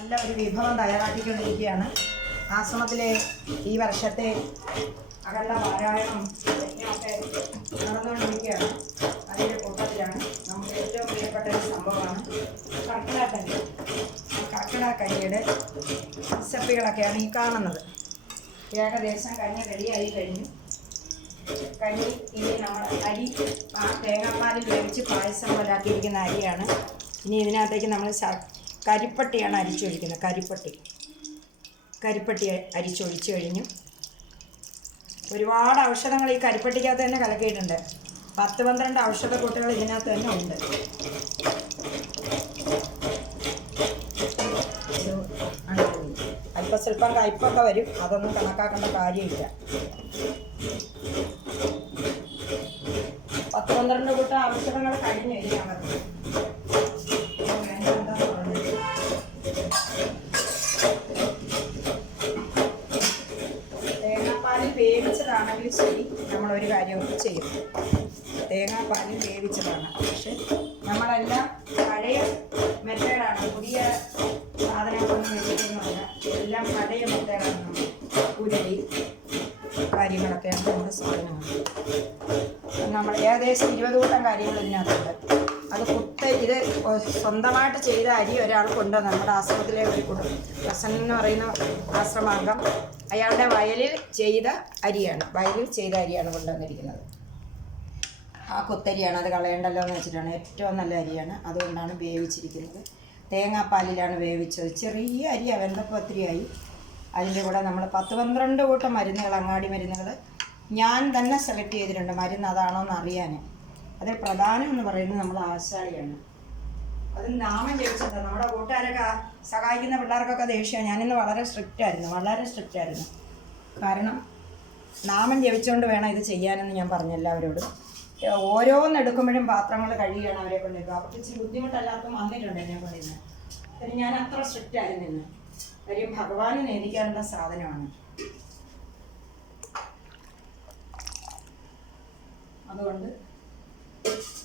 നല്ല ഒരു വിഭവം തയ്യാറാക്കിക്കൊണ്ടിരിക്കുകയാണ്. ആശ്രമത്തിലെ ഈ വർഷത്തെ അകല പാരായണം യജ്ഞമൊക്കെ നടന്നുകൊണ്ടിരിക്കുകയാണ്. അതിൻ്റെ കൂട്ടത്തിലാണ് നമുക്ക് ഏറ്റവും പ്രിയപ്പെട്ട ഒരു സംഭവമാണ് കർക്കിടകക്കഞ്ഞി. കർക്കിടകക്കഞ്ഞിയുടെ റെസിപ്പികളൊക്കെയാണ് ഈ കാണുന്നത്. ഏകദേശം കഞ്ഞി റെഡിയായി കഴിഞ്ഞു. കഞ്ഞി ഇനി നമ്മൾ അരി തേങ്ങാപ്പാലിൽ വേവിച്ച് പായസം പോലാക്കിയിരിക്കുന്ന അരിയാണ്. ഇനി ഇതിനകത്തേക്ക് നമ്മൾ കരിപ്പട്ടിയാണ് അരിച്ചൊഴിക്കുന്നത്. കരിപ്പട്ടി അരിച്ചൊഴിച്ച് കഴിഞ്ഞു. ഒരുപാട് ഔഷധങ്ങൾ ഈ കരിപ്പട്ടിക്കകത്ത് തന്നെ കലക്കിയിട്ടുണ്ട്. 10-12 ഔഷധ കൂട്ടുകൾ ഇതിനകത്ത് തന്നെ ഉണ്ട്. അല്പസ്വല്പം കയ്പൊക്കെ വരും, അതൊന്നും കണക്കാക്കേണ്ട കാര്യമില്ല. 10-12 കൂട്ടം ഔഷധങ്ങൾ കഴിഞ്ഞു കഴിഞ്ഞാൽ മതി. തേങ്ങാപ്പാലിൽ വേവിച്ചതാണെങ്കിൽ ശരി, നമ്മളൊരു കാര്യമൊക്കെ ചെയ്യും. തേങ്ങാപ്പാലിൽ വേവിച്ചതാണ്. പക്ഷെ നമ്മളെല്ലാം പഴയ മെത്തേഡാണ്, പുതിയ സാധനങ്ങളൊന്നും വെച്ചിട്ടൊന്നുമല്ല. എല്ലാം പഴയ മെത്തേഡാണ്. നമ്മൾ ഉരുളി കാര്യങ്ങളൊക്കെയാണ് നമ്മുടെ സാധനങ്ങൾ. നമ്മൾ ഏകദേശം 20 കൂട്ടം കാര്യങ്ങൾ ഇതിനകത്തുണ്ട്. അത് ഇത് സ്വന്തമായിട്ട് ചെയ്ത അരി ഒരാൾക്കുണ്ട്. നമ്മുടെ ആശ്രമത്തിലെ ഒരു പ്രസന്നൻ എന്ന് പറയുന്ന ആശ്രമാംഗം, അയാളുടെ വയലിൽ ചെയ്ത അരിയാണ് കൊണ്ടുവന്നിരിക്കുന്നത്. ആ കുത്തരിയാണ്, അത് കളയണ്ടല്ലോ എന്ന് വെച്ചിട്ടാണ്. ഏറ്റവും നല്ല അരിയാണ്, അതുകൊണ്ടാണ് വേവിച്ചിരിക്കുന്നത്. തേങ്ങാപ്പാലിലാണ് വേവിച്ചത്. ചെറിയ അരിയാണ്, വെന്തപ്പോൾ ഒത്തിരിയായി. അതിൻ്റെ കൂടെ നമ്മൾ 10-12 കൂട്ടം മരുന്നുകൾ, അങ്ങാടി മരുന്നുകൾ ഞാൻ തന്നെ സെലക്ട് ചെയ്തിട്ടുണ്ട്, മരുന്ന് അതാണോ എന്ന് അറിയാൻ. അതിൽ പ്രധാനം എന്ന് പറയുന്നത് നമ്മൾ ആശാളിയാണ്. അത് നാമം ജപിച്ചത്. നമ്മുടെ കൂട്ടുകാരൊക്കെ സഹായിക്കുന്ന പിള്ളേർക്കൊക്കെ ദേഷ്യമാണ്. ഞാനിന്ന് വളരെ സ്ട്രിക്റ്റ് ആയിരുന്നു. കാരണം നാമം ജപിച്ചുകൊണ്ട് വേണം ഇത് ചെയ്യാനെന്ന് ഞാൻ പറഞ്ഞു എല്ലാവരോടും. ഓരോന്നെടുക്കുമ്പോഴും പാത്രങ്ങൾ കഴുകിയാണ് അവരെ കൊണ്ടിരിക്കുക. അവർക്ക് ഇച്ചിരി ബുദ്ധിമുട്ടല്ലാത്തും വന്നിട്ടുണ്ട് എന്നെ കൊണ്ടിരുന്നത്. പിന്നെ ഞാൻ അത്ര സ്ട്രിക്റ്റ് ആയിരുന്നില്ല. കാര്യം ഭഗവാന് നേദിക്കാനുള്ള സാധനമാണ്. അതുകൊണ്ട്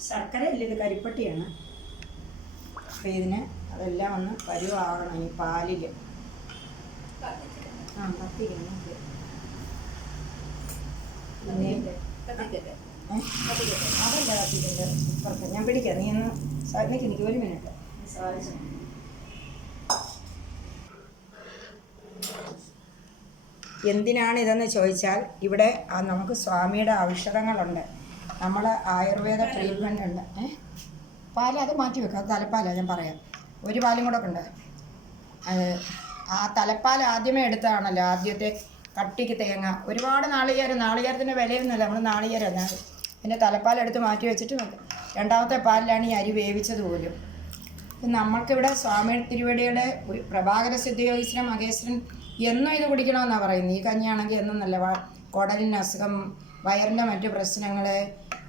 ശർക്കരയില്ല, ഇത് കരിപ്പട്ടിയാണ്. അപ്പോൾ ഇതിന് അതെല്ലാം ഒന്ന് പരുവാകണം. ഈ പാലിൽ കത്തിക്കണം. അതല്ല കത്തിക്കണ്ട, ഇപ്പുറത്ത് ഞാൻ പിടിക്കാം. നീ ഒന്ന് എനിക്ക് 1 മിനിറ്റ് സാധിച്ചു. എന്തിനാണ് ഇതെന്ന് ചോദിച്ചാൽ, ഇവിടെ നമുക്ക് സ്വാമിയുടെ ഔഷധങ്ങളുണ്ട്. നമ്മൾ ആയുർവേദ ട്രീറ്റ്മെൻ്റ് ഉണ്ട്. പാൽ അത് മാറ്റി വെക്കാം, അത് തലപ്പാലാണ്, ഞാൻ പറയാം. ഒരു പാലും കൂടെ ഉണ്ട്. ആ തലപ്പാൽ ആദ്യമേ എടുത്തതാണല്ലോ, ആദ്യത്തെ കട്ടിക്ക് തേങ്ങ. ഒരുപാട് നാളികേരത്തിൻ്റെ വിലയൊന്നുമില്ല. നമ്മൾ നാളികേരം പിന്നെ തലപ്പാലെടുത്ത് മാറ്റി വെച്ചിട്ട് രണ്ടാമത്തെ പാലിലാണ് ഈ അരി വേവിച്ചത് പോലും. നമ്മൾക്കിവിടെ സ്വാമി തിരുവടിയുടെ പ്രഭാകര സിദ്ധിയോഗീശ്വരൻ മഹേശ്വരൻ എന്നും ഇത് കുടിക്കണമെന്നാണ് പറയുന്നത്. ഈ കഞ്ഞിയാണെങ്കിൽ എന്നും നല്ല കുടലിന് അസുഖം, വയറിൻ്റെ മറ്റു പ്രശ്നങ്ങൾ,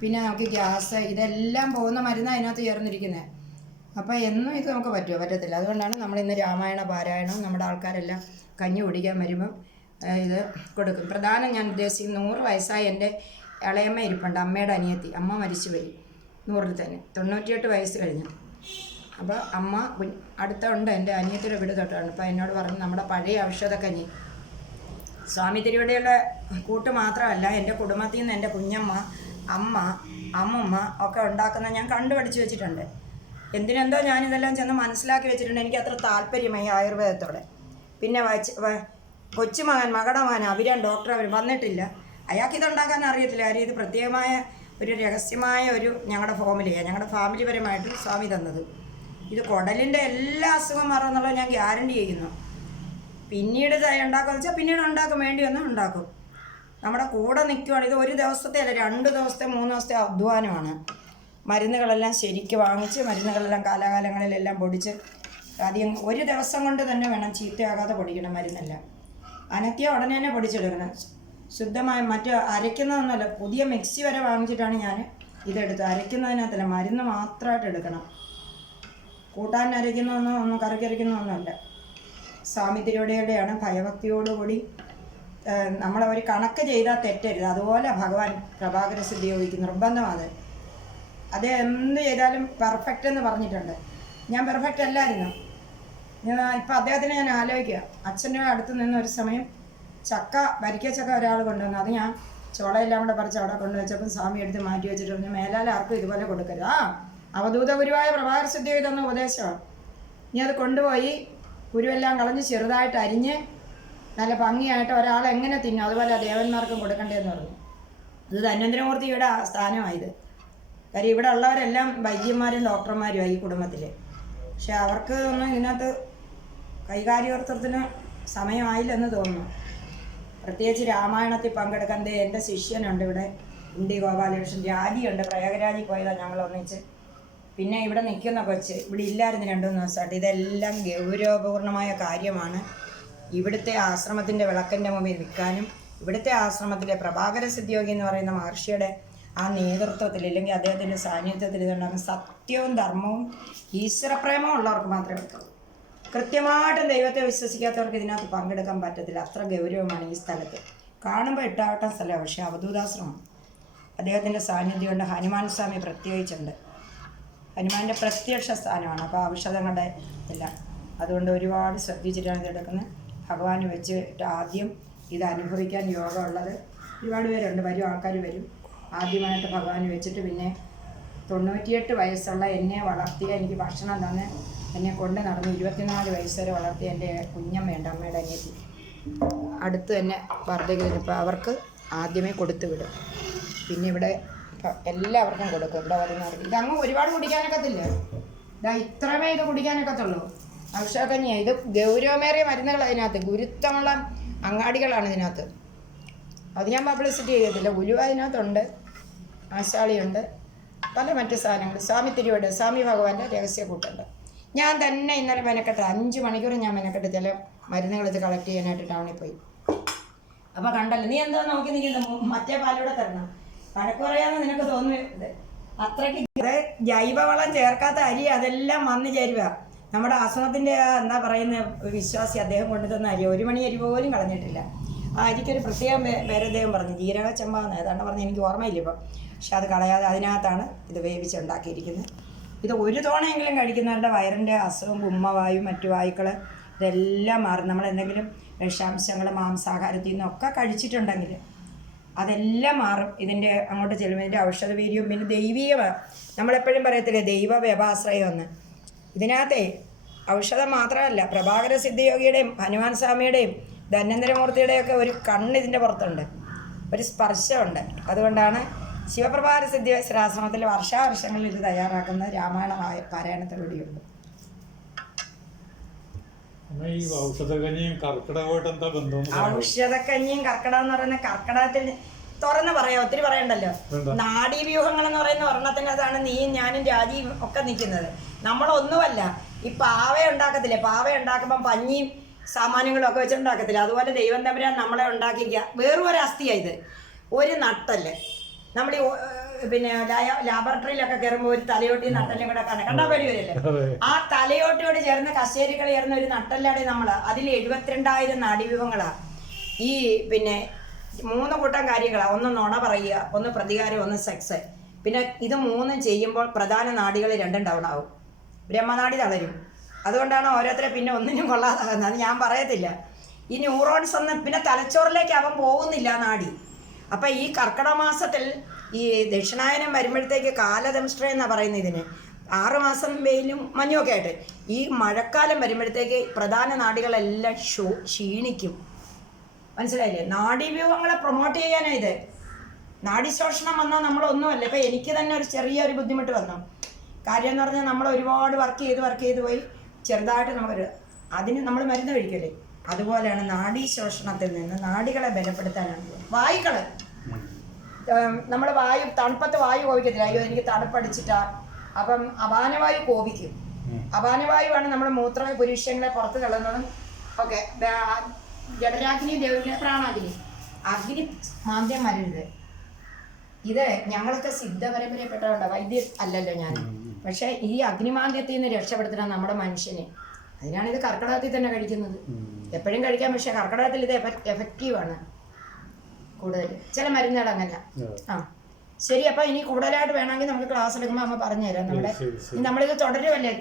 പിന്നെ നമുക്ക് ഗ്യാസ്, ഇതെല്ലാം പോകുന്ന മരുന്ന് അതിനകത്ത് ചേർന്നിരിക്കുന്നത്. അപ്പോൾ എന്നും ഇത് നമുക്ക് പറ്റത്തില്ല. അതുകൊണ്ടാണ് നമ്മളിന്ന് രാമായണ പാരായണം നമ്മുടെ ആൾക്കാരെല്ലാം കഞ്ഞി കുടിക്കാൻ വരുമ്പം ഇത് കൊടുക്കും. പ്രധാനം ഞാൻ ഉദ്ദേശിക്കുന്നത്, 100 വയസ്സായ എൻ്റെ ഇളയമ്മ ഇരിപ്പുണ്ട്, അമ്മയുടെ അനിയത്തി. അമ്മ മരിച്ചുപോയി 100-ൽ തന്നെ, 98 വയസ്സ് കഴിഞ്ഞു. അപ്പോൾ അമ്മ അടുത്തുണ്ട്, എൻ്റെ അനിയത്തിയുടെ വീട് തൊട്ടാണ്. അപ്പോൾ എന്നോട് പറഞ്ഞു, നമ്മുടെ പഴയ ഔഷധക്കഞ്ഞി സ്വാമി തിരുവടിയുടെ കൂട്ട് മാത്രമല്ല, എൻ്റെ കുടുംബത്തിൽ നിന്ന് എൻ്റെ കുഞ്ഞമ്മ, അമ്മൂമ്മ ഒക്കെ ഉണ്ടാക്കുന്ന ഞാൻ കണ്ടുപഠിച്ച് വെച്ചിട്ടുണ്ട്. എന്തിനെന്തോ ഞാനിതെല്ലാം ചെന്ന് മനസ്സിലാക്കി വെച്ചിട്ടുണ്ട്. എനിക്ക് അത്ര താല്പര്യമായി ആയുർവേദത്തോടെ. പിന്നെ മകളുടെ മകൻ അഭിരാൻ ഡോക്ടർ, അവർ വന്നിട്ടില്ല. അയാൾക്കിതുണ്ടാക്കാൻ അറിയത്തില്ല. കാര്യം ഇത് പ്രത്യേകമായ ഒരു രഹസ്യമായ ഒരു ഞങ്ങളുടെ ഫാമിലിപരമായിട്ട് സ്വാമി തന്നത്. ഇത് കുടലിൻ്റെ എല്ലാ അസുഖം മാറുമെന്നുള്ളത് ഞാൻ ഗ്യാരണ്ടി ചെയ്യുന്നു. പിന്നീട് ഉണ്ടാക്കുമെന്ന് വെച്ചാൽ പിന്നീട് ഉണ്ടാക്കും, വേണ്ടി വന്നാൽ ഉണ്ടാക്കും. നമ്മുടെ കൂടെ നിൽക്കുവാണ്. ഇത് 1 ദിവസത്തെ അല്ല, 2 ദിവസത്തെ 3 ദിവസത്തെ അധ്വാനമാണ്. മരുന്നുകളെല്ലാം ശരിക്ക് വാങ്ങിച്ച്, മരുന്നുകളെല്ലാം കാലാകാലങ്ങളിലെല്ലാം പൊടിച്ച്, അധികം 1 ദിവസം കൊണ്ട് തന്നെ വേണം, ചീത്തയാകാതെ പൊടിക്കണം മരുന്നെല്ലാം. അനത്തിയ ഉടനെ തന്നെ പൊടിച്ചെടുക്കണം. ശുദ്ധമായ മറ്റ് അരയ്ക്കുന്നതൊന്നുമല്ല, പുതിയ മിക്സി വരെ വാങ്ങിച്ചിട്ടാണ് ഞാൻ ഇതെടുത്ത്. അരയ്ക്കുന്നതിനകത്തല്ല, മരുന്ന് മാത്രമായിട്ട് എടുക്കണം. കൂട്ടാൻ അരയ്ക്കുന്നതൊന്നും കറിക്കരയ്ക്കുന്നതൊന്നുമല്ല. സ്വാമി തിരുവടിയുടെയാണ്. ഭയഭക്തിയോടുകൂടി നമ്മൾ ഒരു കണക്ക് ചെയ്താൽ തെറ്റരുത്. അതുപോലെ ഭഗവാൻ പ്രഭാകര സിദ്ധി യോഗിക്കും, നിർബന്ധമാണ്. അത് എന്ത് ചെയ്താലും പെർഫെക്റ്റ് എന്ന് പറഞ്ഞിട്ടുണ്ട്. ഞാൻ പെർഫെക്റ്റ് അല്ലായിരുന്നു. ഇപ്പം അദ്ദേഹത്തിന് ഞാൻ ആലോചിക്കുക, അച്ഛൻ്റെ അടുത്ത് നിന്ന് ഒരു സമയം വരിക്കച്ചക്ക ഒരാൾ കൊണ്ടുവന്നു. അത് ഞാൻ ചോളയെല്ലാം കൂടെ പറിച്ച് അവിടെ കൊണ്ടുവച്ചപ്പോൾ സ്വാമി എടുത്ത് മാറ്റി വെച്ചിട്ട് പറഞ്ഞു, മേലാൽ ആർക്കും ഇതുപോലെ കൊടുക്കരുത്. അവധൂത ഗുരുവായ പ്രഭാകര സിദ്ധി ഇതൊന്നും ഉപദേശമാണ്. ഇനി അത് കൊണ്ടുപോയി കുരുവെല്ലാം കളഞ്ഞ് ചെറുതായിട്ട് അരിഞ്ഞ് നല്ല ഭംഗിയായിട്ട് ഒരാൾ എങ്ങനെ തിന്നും അതുപോലെ ദേവന്മാർക്കും കൊടുക്കണ്ടേന്ന് പറഞ്ഞു. ഇത് ധന്വന്തരമൂർത്തിയുടെ സ്ഥാനമായത്. കാര്യം ഇവിടെ ഉള്ളവരെല്ലാം വൈദ്യന്മാരും ഡോക്ടർമാരുമായി ഈ കുടുംബത്തിൽ. പക്ഷെ അവർക്ക് ഒന്നും ഇതിനകത്ത് കൈകാര്യകർത്തത്തിന് സമയമായില്ലെന്ന് തോന്നുന്നു. പ്രത്യേകിച്ച് രാമായണത്തിൽ പങ്കെടുക്കാൻ എൻ്റെ ശിഷ്യനുണ്ട് ഇവിടെ, ഇന്ത്യ ഗോപാലകൃഷ്ണൻ. രാജിയുണ്ട്, പ്രയാഗരാജിൽ പോയതാണ് ഞങ്ങൾ ഒന്നിച്ച്. പിന്നെ ഇവിടെ നിൽക്കുന്ന കൊച്ച് ഇവിടെ ഇല്ലായിരുന്നു 2-3 ദിവസമായിട്ട്. ഇതെല്ലാം ഗൗരവപൂർണമായ കാര്യമാണ്. ഇവിടുത്തെ ആശ്രമത്തിൻ്റെ വിളക്കിൻ്റെ മുമ്പിൽ നിൽക്കാനും ഇവിടുത്തെ ആശ്രമത്തിലെ പ്രഭാകര സിദ്ധിയോഗി എന്ന് പറയുന്ന മഹർഷിയുടെ ആ നേതൃത്വത്തിൽ അല്ലെങ്കിൽ അദ്ദേഹത്തിൻ്റെ സാന്നിധ്യത്തിൽ ഇതുണ്ടാകുന്ന സത്യവും ധർമ്മവും ഈശ്വരപ്രേമവും ഉള്ളവർക്ക് മാത്രമേ പറ്റുള്ളൂ. കൃത്യമായിട്ടും ദൈവത്തെ വിശ്വസിക്കാത്തവർക്ക് ഇതിനകത്ത് പങ്കെടുക്കാൻ പറ്റത്തില്ല. അത്ര ഗൗരവമാണ് ഈ സ്ഥലത്ത്. കാണുമ്പോൾ ഇട്ടാവട്ടം സ്ഥലമാണ്, പക്ഷേ അവധൂതാശ്രമം. അദ്ദേഹത്തിൻ്റെ സാന്നിധ്യമുണ്ട്. ഹനുമാൻ സ്വാമി പ്രത്യേകിച്ചുണ്ട്. ഹനുമാൻ്റെ പ്രത്യക്ഷ സ്ഥാനമാണ്. അപ്പോൾ ഔഷധങ്ങളുടെ എല്ലാം അതുകൊണ്ട് ഒരുപാട് ശ്രദ്ധിച്ചിട്ടാണ് ഇതെടുക്കുന്നത്. ഭഗവാന് വെച്ചിട്ട് ആദ്യം ഇത് അനുഭവിക്കാൻ യോഗമുള്ളത് ഒരുപാട് പേരുണ്ട്, ആൾക്കാർ വരും. ആദ്യമായിട്ട് ഭഗവാന് വെച്ചിട്ട് പിന്നെ 98 വയസ്സുള്ള എന്നെ വളർത്തിയ, എനിക്ക് ഭക്ഷണം തന്നെ എന്നെ കൊണ്ട് നടന്ന് 24 വയസ്സ് വരെ വളർത്തിയ എൻ്റെ കുഞ്ഞമ്മയുണ്ട്, അമ്മയുടെ അനിയത്തി. അടുത്ത് തന്നെ വാർദ്ധക്യത്തിന്. ഇപ്പോൾ അവർക്ക് ആദ്യമേ കൊടുത്തു വിടും. പിന്നെ ഇവിടെ എല്ലാവർക്കും കൊടുക്കും. ഇവിടെ വരുന്നവർക്ക് ഇതങ്ങ് ഒരുപാട് കുടിക്കാനൊക്കത്തില്ല. ഇത്രമേ ഇത് കുടിക്കാനൊക്കത്തുള്ളൂ. ഔഷധക്കഞ്ഞിയാണ് ഇത്. ഗൗരവമേറിയ മരുന്നുകൾ അതിനകത്ത്, ഗുരുത്വമുള്ള അങ്ങാടികളാണ് ഇതിനകത്ത്. അത് ഞാൻ പബ്ലിസിറ്റി ചെയ്യത്തില്ല. ഉലുവ അതിനകത്തുണ്ട്, ആശാളിയുണ്ട്, പല മറ്റു സാധനങ്ങൾ. സ്വാമി തിരുവട്, സ്വാമി ഭഗവാന്റെ രഹസ്യക്കൂട്ടുണ്ട്. ഞാൻ തന്നെ ഇന്നലെ മെനക്കെട്ട് 5 മണിക്കൂർ ഞാൻ മെനക്കെട്ട് ചില മരുന്നുകൾ ഇത് കളക്ട് ചെയ്യാനായിട്ട് ടൗണിൽ പോയി. അപ്പോൾ കണ്ടല്ലോ, നീ എന്താ നോക്കി നിൽക്കുന്നത്? മറ്റേ പാലൂടെ തരണം. കണക്ക് പറയാമെന്ന് നിനക്ക് തോന്നുന്നത് അത്രയ്ക്ക്. ഇത് ജൈവവളം ചേർക്കാത്ത അരി അതെല്ലാം വന്നു ചേരുക. നമ്മുടെ ആശ്രമത്തിൻ്റെ എന്താ പറയുന്ന വിശ്വാസി അദ്ദേഹം കൊണ്ടുതന്ന അരി 1 മണി അരി പോലും കളഞ്ഞിട്ടില്ല. ആ അരിക്കൊരു പ്രത്യേകം പേര് അദ്ദേഹം പറഞ്ഞു, ജീരക ചെമ്പാന്ന് ഏതാണ്ട് പറഞ്ഞ്, എനിക്ക് ഓർമ്മയില്ല ഇപ്പോൾ. പക്ഷെ അത് കളയാതെ അതിനകത്താണ് ഇത് വേവിച്ചുണ്ടാക്കിയിരിക്കുന്നത്. ഇത് ഒരു തവണയെങ്കിലും കഴിക്കുന്നവരുടെ വയറിൻ്റെ അസുഖം, ഉമ്മവായു, മറ്റു വായുക്കൾ ഇതെല്ലാം മാറും. നമ്മളെന്തെങ്കിലും വിഷാംശങ്ങൾ മാംസാഹാരത്തിൽ നിന്നൊക്കെ കഴിച്ചിട്ടുണ്ടെങ്കിൽ അതെല്ലാം മാറും. ഇതിൻ്റെ അങ്ങോട്ട് ചെല്ലുമ്പോൾ ഇതിൻ്റെ ഔഷധവീര്യവും പിന്നെ ദൈവീയമാണ്. നമ്മളെപ്പോഴും പറയത്തില്ലേ ദൈവ വ്യപാശ്രയമെന്ന്. ഇതിനകത്തെ ഔഷധം മാത്രമല്ല, പ്രഭാകര സിദ്ധിയോഗിയുടെയും ഹനുമാൻ സ്വാമിയുടെയും ധന്വന്തരമൂർത്തിയുടെയും ഒക്കെ ഒരു കണ്ണ് ഇതിൻ്റെ പുറത്തുണ്ട്, ഒരു സ്പർശമുണ്ട്. അതുകൊണ്ടാണ് ശിവപ്രഭാകര സിദ്ധേശ്വരാശ്രമത്തിൽ വർഷാവർഷങ്ങളിൽ ഇത് തയ്യാറാക്കുന്ന രാമായണ പാരായണത്തോടുകൂടിയുണ്ട്. ഔഷധക്കഞ്ഞിയും കർക്കിടകം എന്ന് പറയുന്ന കർക്കിടകത്തിൽ തുറന്ന് പറയാം, ഒത്തിരി പറയണ്ടല്ലോ. നാഡീവ്യൂഹങ്ങൾ എന്ന് പറയുന്ന ഒരെണ്ണത്തിനകത്താണ് നീയും ഞാനും രാജിയും ഒക്കെ നിൽക്കുന്നത്. നമ്മളൊന്നുമല്ല. ഈ പാവ ഉണ്ടാക്കത്തില്ലേ, പാവ ഉണ്ടാക്കുമ്പം പഞ്ഞിയും സാമാന്യങ്ങളും ഒക്കെ വെച്ചുണ്ടാക്കത്തില്ല, അതുപോലെ ദൈവം തമ്പുരാൻ നമ്മളെ ഉണ്ടാക്കിക്കുക. വേറൊരു അസ്ഥിയാണ് ഇത്, ഒരു നട്ടല്. നമ്മൾ ഈ പിന്നെ ലാബറട്ടറിയിലൊക്കെ കയറുമ്പോൾ ഒരു തലയോട്ടി നട്ടലും കൂടെ കണ്ടാൽ വരില്ലേ, ആ തലയോട്ടിയോട് ചേർന്ന് കശേരികൾ ചേർന്ന ഒരു നട്ടല്ലാണ് നമ്മൾ. അതിൽ 72,000 നാഡീവ്യൂഹങ്ങളാണ്. ഈ പിന്നെ 3 കൂട്ടം കാര്യങ്ങളാണ്. ഒന്ന് നുണ പറയുക, ഒന്ന് പ്രതികാരം, ഒന്ന് സെക്സ്. പിന്നെ ഇത് 3 ചെയ്യുമ്പോൾ പ്രധാന നാഡികൾ 2 ഡൗൺ ആവും, ബ്രഹ്മനാഡി തളരും. അതുകൊണ്ടാണ് ഓരോരുത്തരെ പിന്നെ ഒന്നിനും കൊള്ളാതാകുന്നത്. അത് ഞാൻ പറയത്തില്ല. ഈ ന്യൂറോൺസ് ഒന്നും പിന്നെ തലച്ചോറിലേക്ക് അവൻ പോകുന്നില്ല നാഡി. അപ്പം ഈ കർക്കിടക മാസത്തിൽ ഈ ദക്ഷിണായനം വരുമ്പോഴത്തേക്ക് കാലദംഷ്ട്ര എന്നാണ് പറയുന്നത് ഇതിന്. 6 മാസം വെയിലും മഞ്ഞുമൊക്കെ ആയിട്ട് ഈ മഴക്കാലം വരുമ്പോഴത്തേക്ക് പ്രധാന നാഡികളെല്ലാം ക്ഷീണിക്കും. മനസ്സിലായില്ലേ? നാഡീവ്യൂഹങ്ങളെ പ്രൊമോട്ട് ചെയ്യാനാണ് ഇത്. നാഡീശോഷണം വന്നാൽ നമ്മളൊന്നുമല്ല. ഇപ്പം എനിക്ക് തന്നെ ഒരു ചെറിയൊരു ബുദ്ധിമുട്ട് വന്നു. കാര്യം എന്ന് പറഞ്ഞാൽ നമ്മൾ ഒരുപാട് വർക്ക് ചെയ്ത് പോയി ചെറുതായിട്ട് നമുക്കൊരു അതിന് നമ്മൾ മരുന്ന് കഴിക്കല്ലേ. അതുപോലെയാണ് നാഡീശോഷണത്തിൽ നിന്ന് നാഡികളെ ബലപ്പെടുത്താനാണ്. വായുക്കൾ നമ്മൾ തണുപ്പത്ത് വായു കോപിക്കത്തില്ല. അയ്യോ എനിക്ക് തണുപ്പടിച്ചിട്ടാ. അപ്പം അപാനവായു കോപിക്കും. അപാനവായുവാണ് നമ്മുടെ മൂത്ര പുരുഷങ്ങളെ പുറത്ത് തള്ളുന്നതും ഒക്കെ. ജഡരാഗ്നി, ദേവഗ്നി, പ്രാണാഗ്നി. അഗ്നി മാന്ദ്യം വരരുത്. ഇത് ഞങ്ങളൊക്കെ സിദ്ധ പരമ്പരയപ്പെട്ടവരുണ്ട്, വൈദ്യ അല്ലല്ലോ ഞാൻ. പക്ഷേ ഈ അഗ്നിമാന്ദ്യത്തിൽ നിന്ന് രക്ഷപ്പെടുത്തണം നമ്മുടെ മനുഷ്യനെ. അതിനാണ് ഇത് കർക്കിടകത്തിൽ തന്നെ കഴിക്കുന്നത്. എപ്പോഴും കഴിക്കാം, പക്ഷേ കർക്കിടകത്തിൽ ഇത് എഫക്റ്റീവാണ് കൂടുതൽ. ചില മരുന്നുകൾ അങ്ങനെയല്ല. ശരി, അപ്പം ഇനി കൂടുതലായിട്ട് വേണമെങ്കിൽ നമുക്ക് ക്ലാസ് എടുക്കുമ്പോൾ അമ്മ പറഞ്ഞുതരാം. നമ്മളിത് തുടരുമല്ലേ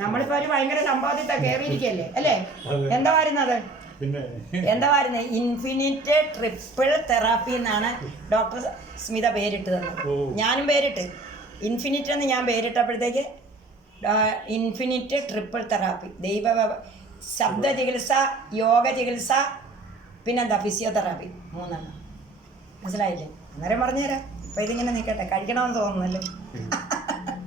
നമ്മളിപ്പോ ഒരു ഭയങ്കര സമ്പാദ്യത്തെ കയറിയിരിക്കല്ലേ അല്ലേ? അതെ. എന്താ വരുന്നത്? പിന്നെ എന്താ പറയുന്നത്? ഇൻഫിനിറ്റ് ട്രിപ്പിൾ തെറാപ്പി എന്നാണ് ഡോക്ടർ സ്മിത പേരിട്ട് തന്നത്. ഓ. ഞാനും പേരിട്ട് ഇൻഫിനിറ്റ് എന്ന് ഞാൻ പേരിട്ടപ്പോഴത്തേക്ക് ഇൻഫിനിറ്റ് ട്രിപ്പിൾ തെറാപ്പി, ശബ്ദ ചികിത്സ, യോഗ ചികിത്സ, പിന്നെന്താ ഫിസിയോതെറാപ്പി, 3 മനസ്സിലായില്ലേ? അന്നേരം പറഞ്ഞുതരാം. ഇപ്പം ഇതിങ്ങനെ നിൽക്കട്ടെ, കഴിക്കണമെന്ന് തോന്നുന്നല്ലേ?